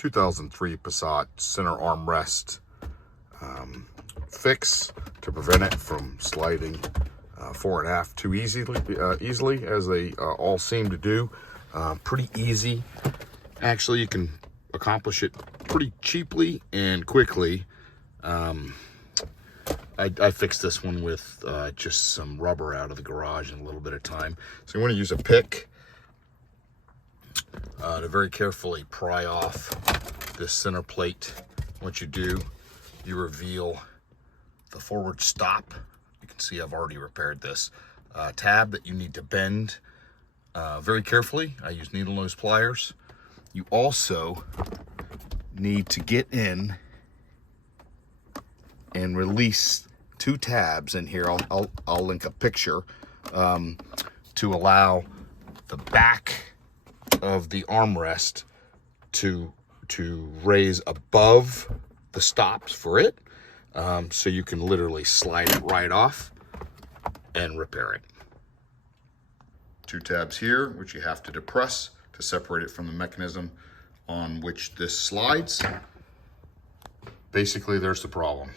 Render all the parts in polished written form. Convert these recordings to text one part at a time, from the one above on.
2003 Passat center armrest fix to prevent it from sliding fore and aft too easily as they all seem to do. Pretty easy. Actually, you can accomplish it pretty cheaply and quickly. I fixed this one with just some rubber out of the garage in a little bit of time. So you want to use a pick to very carefully pry off this center plate. Once you do, you reveal the forward stop. You can see I've already repaired this tab that you need to bend very carefully. I use needle nose pliers. You also need to get in and release two tabs in here. I'll link a picture to allow the back of the armrest to raise above the stops for it, so you can literally slide it right off and repair it. Two tabs here, which you have to depress to separate it from the mechanism on which this slides. Basically, there's the problem.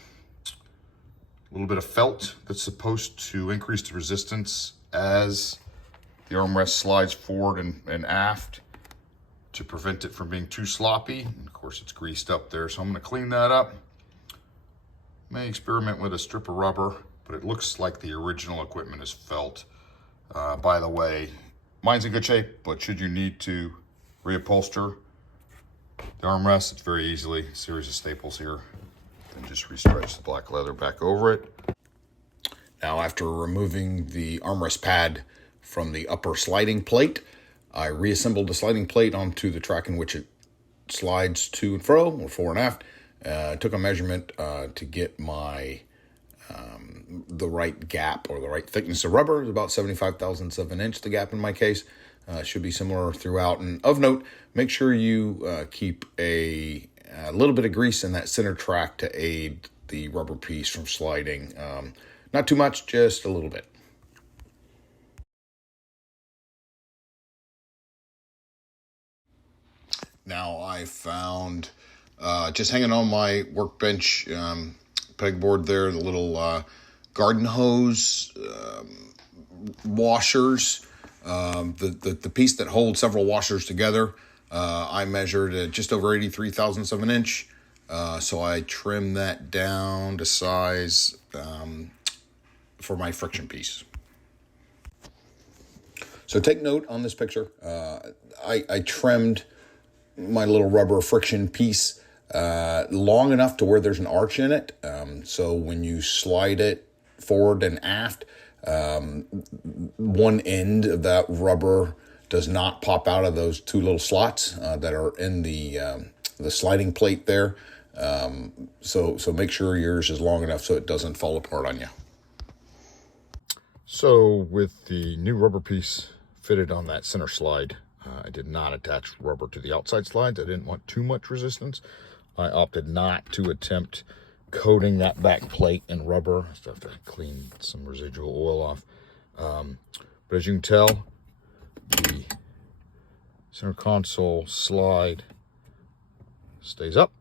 A little bit of felt that's supposed to increase the resistance as the armrest slides forward and aft to prevent it from being too sloppy. And of course, it's greased up there, so I'm going to clean that up. May experiment with a strip of rubber, but it looks like the original equipment is felt. By the way, mine's in good shape, but should you need to reupholster the armrest, it's very easily a series of staples here. And just restretch the black leather back over it. Now, after removing the armrest pad from the upper sliding plate, I reassembled the sliding plate onto the track in which it slides to and fro, or fore and aft. Took a measurement to get my the right gap or the right thickness of rubber. It's about 75 thousandths of an inch, the gap in my case. Should be similar throughout. And of note, make sure you keep a little bit of grease in that center track to aid the rubber piece from sliding. Not too much, just a little bit. Now I found, just hanging on my workbench pegboard there, the little garden hose washers. The piece that holds several washers together, I measured at just over 83 thousandths of an inch. So I trimmed that down to size for my friction piece. So take note on this picture. I trimmed my little rubber friction piece long enough to where there's an arch in it. So when you slide it forward and aft, one end of that rubber does not pop out of those two little slots that are in the sliding plate there. So make sure yours is long enough so it doesn't fall apart on you. So with the new rubber piece fitted on that center slide, I did not attach rubber to the outside slides. I didn't want too much resistance. I opted not to attempt coating that back plate in rubber. I still have to clean some residual oil off. But as you can tell, the center console slide stays up.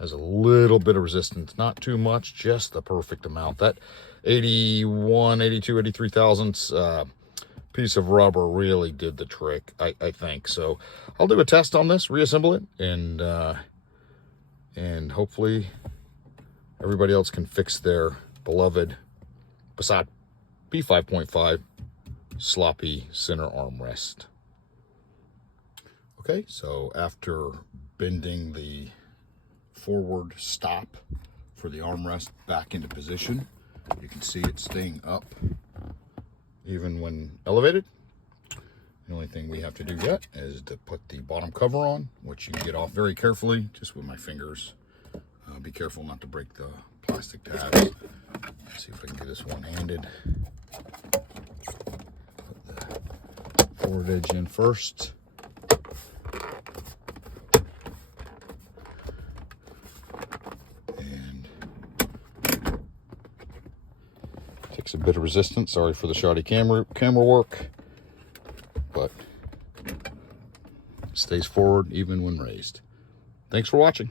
Has a little bit of resistance, not too much, just the perfect amount. That 81, 82, 83 thousandths piece of rubber really did the trick, I think. So I'll do a test on this, reassemble it, and hopefully everybody else can fix their beloved Passat B5.5 sloppy center armrest. Okay, so after bending the forward stop for the armrest back into position, you can see it staying up even when elevated. The only thing we have to do yet is to put the bottom cover on, which you can get off very carefully, just with my fingers. Be careful not to break the plastic tabs. Let's see if I can do this one-handed. Put the forward edge in first. And takes a bit of resistance. Sorry for the shoddy camera work, but It stays forward even when raised. Thanks for watching.